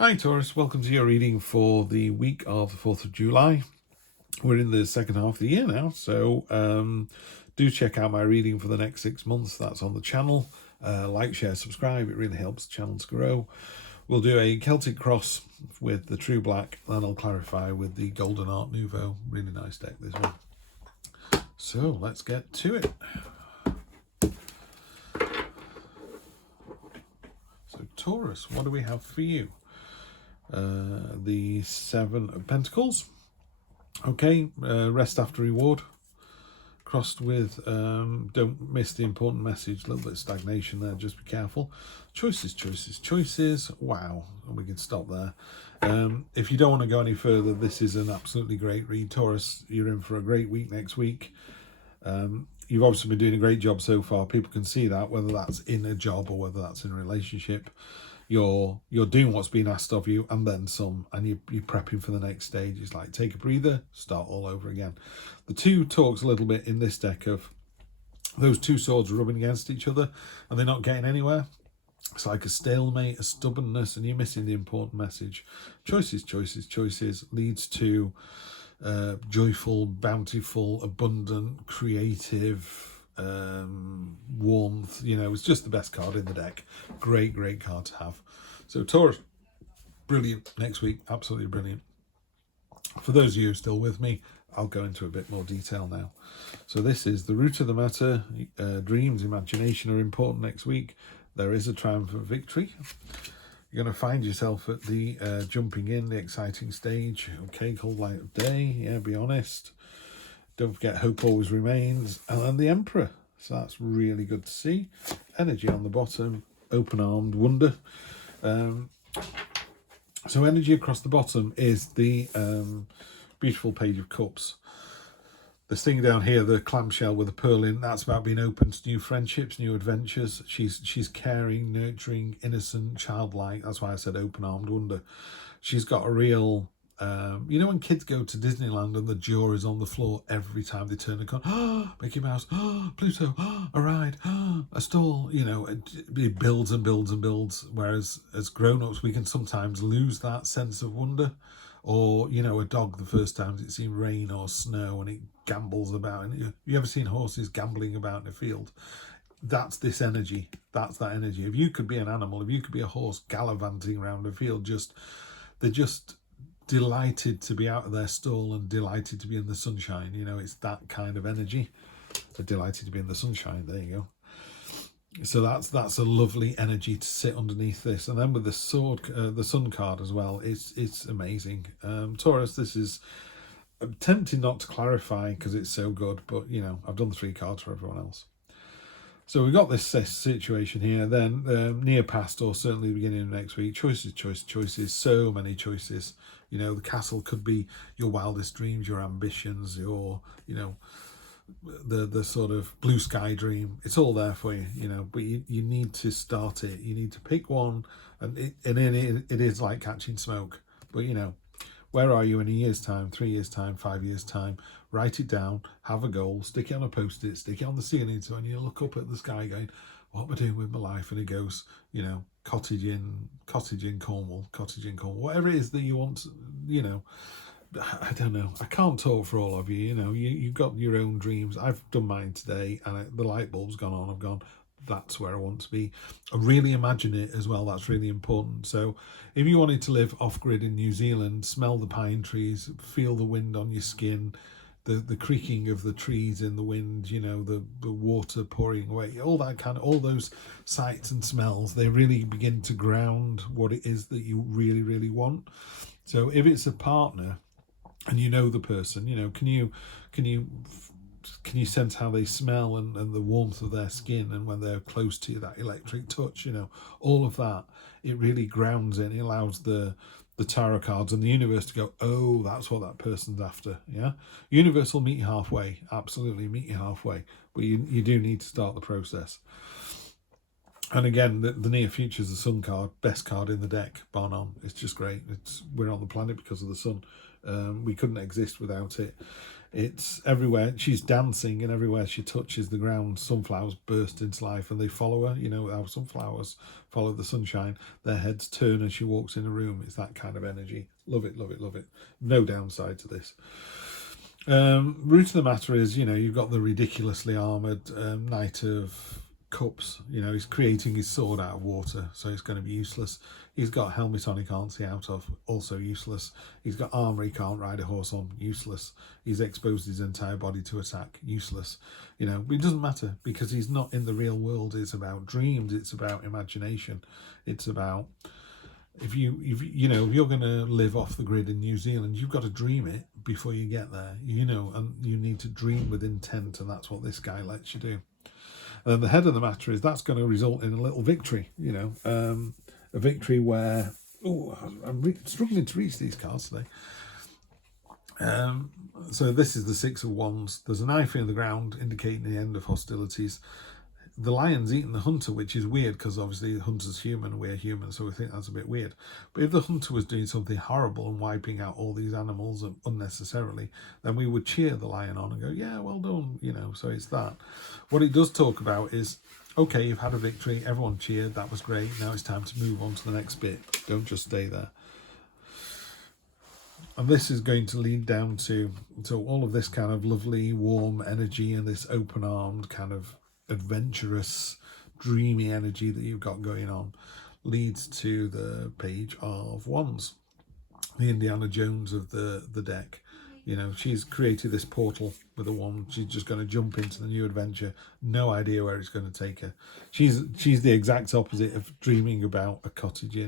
Hi Taurus, welcome to your reading for the week of the 4th of July. We're in the second half of the year now, so do check out my reading for the next 6 months. That's on the channel. Like, share, subscribe. It really helps the channel to grow. We'll do a Celtic cross with the True Black, then I'll clarify with the Golden Art Nouveau. Really nice deck, this one. So let's get to it. So Taurus, what do we have for you? The Seven of Pentacles. Okay, rest after reward. Crossed with don't miss the important message. A little bit of stagnation there, just be careful. Choices, choices, choices. Wow, and we can stop there. If you don't want to go any further, this is an absolutely great read. Taurus, you're in for a great week next week. You've obviously been doing a great job so far. People can see that, whether that's in a job or whether that's in a relationship. You're doing what's been asked of you and then some, and you're prepping for the next stage. It's like take a breather, start all over again. The two talks a little bit in this deck of those two swords rubbing against each other and they're not getting anywhere. It's like a stalemate, a stubbornness, and you're missing the important message. Choices, choices, choices leads to joyful, bountiful, abundant, creative, warmth. You know, it's just the best card in the deck. Great card to have. So Taurus, brilliant next week, absolutely brilliant. For those of you who are still with me, I'll go into a bit more detail now. So this is the root of the matter. Dreams, imagination are important next week. There is a triumphant victory. You're going to find yourself at the jumping in, the exciting stage. Okay, cold light of day. Yeah, be honest. Don't forget, hope always remains. And then the Emperor. So that's really good to see. Energy on the bottom. Open-armed wonder. So energy across the bottom is the beautiful Page of Cups. This thing down here, the clamshell with the pearl in, that's about being open to new friendships, new adventures. She's caring, nurturing, innocent, childlike. That's why I said open-armed wonder. She's got a real... you know when kids go to Disneyland and the jaw is on the floor every time they turn a corner? Oh, Mickey Mouse, oh, Pluto, oh, a ride, oh, a stall. You know, it builds and builds and builds. Whereas as grown-ups, we can sometimes lose that sense of wonder. Or, you know, a dog the first time it's seen rain or snow and it gambles about. And you ever seen horses gambling about in a field? That's this energy. That's that energy. If you could be an animal, if you could be a horse gallivanting around a field, they're just delighted to be out of their stall and delighted to be in the sunshine. You know, it's that kind of energy. They're delighted to be in the sunshine. There you go. So that's a lovely energy to sit underneath this. And then with the sword, the sun card as well, it's amazing. Taurus, this is... I'm tempted not to clarify because it's so good, but you know, I've done 3 cards for everyone else. So we've got this situation here. Then near past, or certainly the beginning of next week, choices, choices, so many choices. You know, the castle could be your wildest dreams, your ambitions, your, you know, the sort of blue sky dream. It's all there for you, you know, but you need to start it. You need to pick one, and it is like catching smoke. But you know, where are you in a year's time, 3 years time, 5 years time? Write it down, have a goal, stick it on a post-it, stick it on the ceiling, so when you look up at the sky going, what am I doing with my life? And it goes, you know, cottage in Cornwall, whatever it is that you want, you know. I don't know. I can't talk for all of you. You know, you've got your own dreams. I've done mine today, and the light bulb's gone on. I've gone, that's where I want to be. I really imagine it as well. That's really important. So if you wanted to live off-grid in New Zealand, smell the pine trees, feel the wind on your skin, the creaking of the trees in the wind, you know, the water pouring away, all that kind of, all those sights and smells, they really begin to ground what it is that you really want. So if it's a partner, and you know the person, you know, can you sense how they smell and the warmth of their skin, and when they're close to you, that electric touch, you know, all of that, it really grounds it. It allows the tarot cards and the universe to go, oh, that's what that person's after. Yeah, universe will meet you halfway, absolutely meet you halfway, but you do need to start the process. And again, the near future is the sun card, best card in the deck, bar none. It's just great. We're on the planet because of the sun. We couldn't exist without it. It's everywhere. She's dancing, and everywhere she touches the ground, sunflowers burst into life and they follow her. You know how sunflowers follow the sunshine. Their heads turn as she walks in a room. It's that kind of energy. Love it, love it, love it. No downside to this. Root of the matter is, you know, you've got the ridiculously armoured Knight of Cups. You know, he's creating his sword out of water, so it's going to be useless. He's got a helmet on he can't see out of, also useless. He's got armour he can't ride a horse on, useless. He's exposed his entire body to attack, useless. You know, but it doesn't matter because he's not in the real world. It's about dreams, it's about imagination, it's about if you're going to live off the grid in New Zealand, you've got to dream it before you get there, you know, and you need to dream with intent, and that's what this guy lets you do. And then the head of the matter is that's going to result in a little victory, you know, a victory where, I'm struggling to reach these cards today. So this is the Six of Wands. There's a knife in the ground indicating the end of hostilities. The lion's eating the hunter, which is weird because obviously the hunter's human, we're human, so we think that's a bit weird. But if the hunter was doing something horrible and wiping out all these animals unnecessarily, then we would cheer the lion on and go, yeah, well done, you know, so it's that. What it does talk about is, okay, you've had a victory, everyone cheered, that was great, now it's time to move on to the next bit. Don't just stay there. And this is going to lead down to all of this kind of lovely, warm energy and this open-armed kind of adventurous, dreamy energy that you've got going on leads to the Page of Wands, the Indiana Jones of the deck. You know, she's created this portal with a wand. She's just going to jump into the new adventure. No idea where it's going to take her. She's the exact opposite of dreaming about a cottage,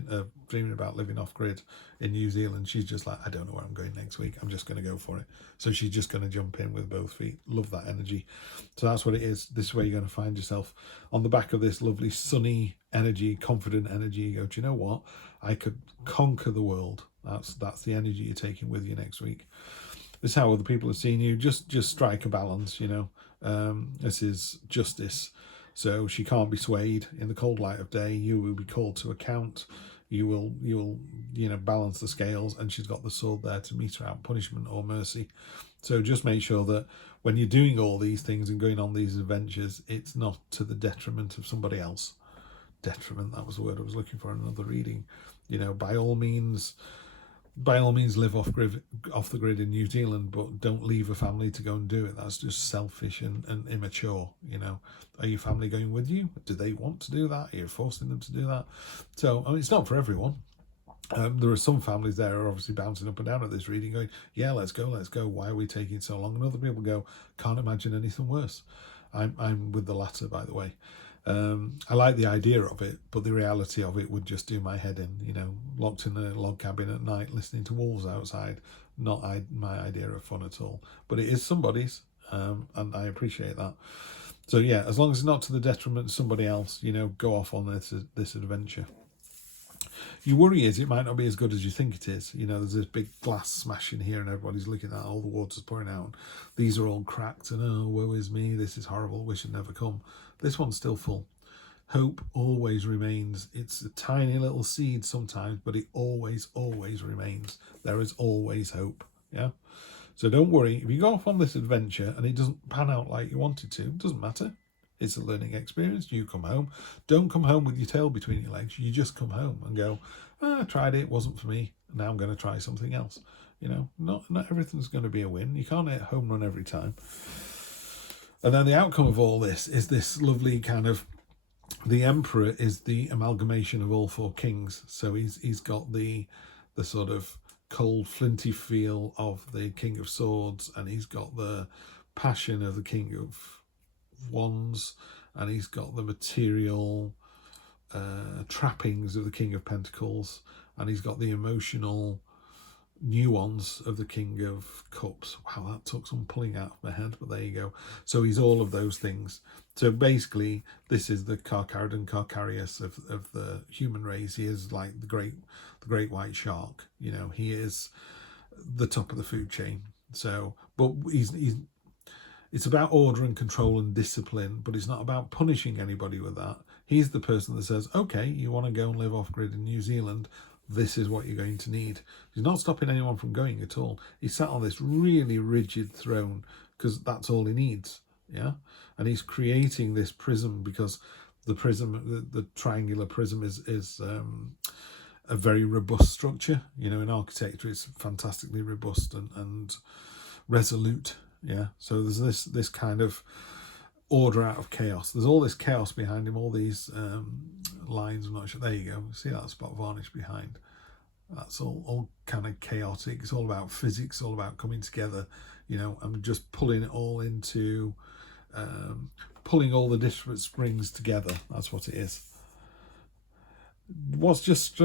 dreaming about living off grid in New Zealand. She's just like, I don't know where I'm going next week. I'm just going to go for it. So she's just going to jump in with both feet. Love that energy. So that's what it is. This is where you're going to find yourself on the back of this lovely sunny energy, confident energy. You go, do you know what? I could conquer the world. That's the energy you're taking with you next week. This is how other people are seeing you. Just strike a balance, you know. This is justice. So she can't be swayed. In the cold light of day, you will be called to account. You will, you know, balance the scales, and she's got the sword there to mete her out punishment or mercy. So just make sure that when you're doing all these things and going on these adventures, it's not to the detriment of somebody else. Detriment, that was the word I was looking for in another reading. You know, by all means live off the grid in New Zealand, but don't leave a family to go and do it. That's just selfish and immature, you know. Are your family going with you? Do they want to do that? Are you forcing them to do that? So, I mean, it's not for everyone. There are some families there who are obviously bouncing up and down at this reading going, yeah, let's go. Why are we taking so long? And other people go, can't imagine anything worse. I'm with the latter, by the way. I like the idea of it, but the reality of it would just do my head in, you know, locked in a log cabin at night listening to wolves outside. Not my idea of fun at all, but it is somebody's, and I appreciate that. So yeah, as long as it's not to the detriment of somebody else, you know, go off on this adventure. Your worry is it might not be as good as you think it is. You know, there's this big glass smashing here and everybody's looking at all the water's pouring out. These are all cracked and, oh, woe is me, this is horrible, wish it never come. This one's still full. Hope always remains. It's a tiny little seed sometimes, but it always remains. There is always hope, yeah? So don't worry. If you go off on this adventure and it doesn't pan out like you wanted to, it doesn't matter. It's a learning experience. You come home. Don't come home with your tail between your legs. You just come home and go, I tried it, wasn't for me. Now I'm going to try something else. You know, not everything's going to be a win. You can't hit a home run every time. And then the outcome of all this is this lovely kind of, the Emperor is the amalgamation of all four kings. So he's got the sort of cold, flinty feel of the King of Swords, and he's got the passion of the King of Wands, and he's got the material trappings of the King of Pentacles, and he's got the emotional nuance of the King of Cups. Wow, that took some pulling out of my head, but there you go. So he's all of those things. So basically, this is the Carcarius of the human race. He is like the great white shark. You know, he is the top of the food chain. So, but he's it's about order and control and discipline, but it's not about punishing anybody with that. He's the person that says, okay, you want to go and live off grid in New Zealand, this is what you're going to need. He's not stopping anyone from going at all. He's sat on this really rigid throne because that's all he needs. Yeah. And he's creating this prism because the prism, the triangular prism is a very robust structure. You know, in architecture, it's fantastically robust and resolute. Yeah. So there's this kind of order out of chaos. There's all this chaos behind him, all these lines. I'm not sure. There you go. See that spot varnish behind? That's all kind of chaotic. It's all about physics, all about coming together, you know, and just pulling it all into, pulling all the different springs together. That's what it is. What's just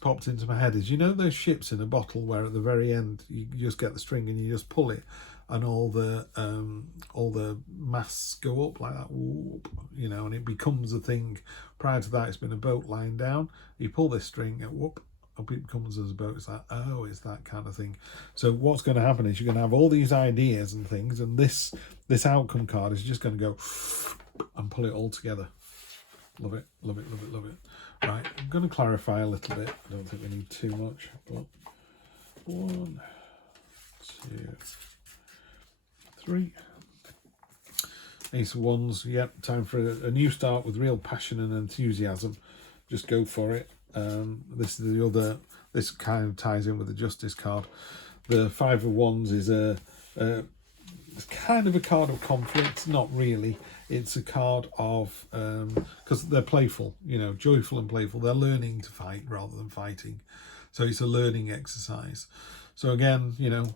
popped into my head is, you know, those ships in a bottle where at the very end you just get the string and you just pull it, and all the masts go up like that, whoop, you know, and it becomes a thing. Prior to that, it's been a boat lying down. You pull this string, and whoop, up it comes as a boat. It's like, oh, it's that kind of thing. So what's going to happen is you're going to have all these ideas and things, and this outcome card is just going to go and pull it all together. Love it, love it, love it, love it. Right, I'm going to clarify a little bit. I don't think we need too much, but 1, 2, 3. Ace of Wands. Yep, time for a new start with real passion and enthusiasm. Just go for it. This is the other. This kind of ties in with the Justice card. The Five of Wands is it's kind of a card of conflict. Not really. It's a card of because they're playful, you know, joyful and playful. They're learning to fight rather than fighting. So it's a learning exercise. So again, you know,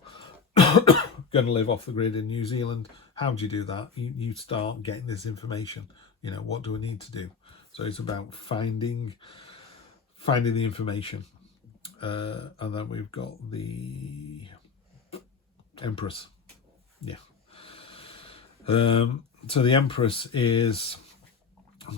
going to live off the grid in New Zealand. How do you do that? You start getting this information. You know, what do I need to do? So it's about finding the information. And then we've got the Empress. Yeah. So the Empress is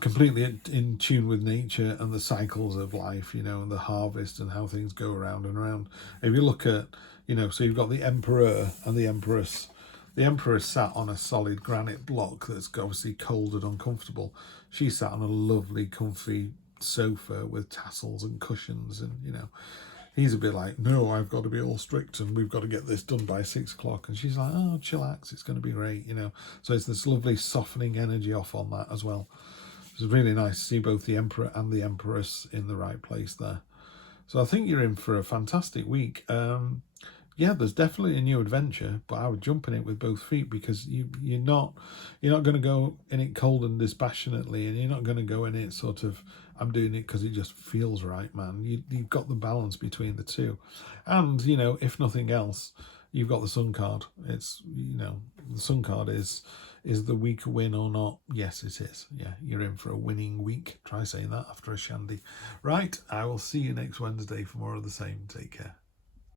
completely in tune with nature and the cycles of life, you know, and the harvest and how things go around and around. If you look at, you know, so you've got the Emperor and the Empress. The Emperor sat on a solid granite block that's obviously cold and uncomfortable. She sat on a lovely, comfy sofa with tassels and cushions, and, you know, he's a bit like, no, I've got to be all strict and we've got to get this done by 6 o'clock. And she's like, oh, chillax, it's going to be great, you know. So it's this lovely softening energy off on that as well. It's really nice to see both the Emperor and the Empress in the right place there. So I think you're in for a fantastic week. Yeah, there's definitely a new adventure, but I would jump in it with both feet, because you're not going to go in it cold and dispassionately, and you're not going to go in it sort of, I'm doing it because it just feels right, man. You've got the balance between the two. And, you know, if nothing else, you've got the Sun card. It's, you know, the Sun card is the week a win or not? Yes, it is. Yeah, you're in for a winning week. Try saying that after a shandy. Right, I will see you next Wednesday for more of the same. Take care.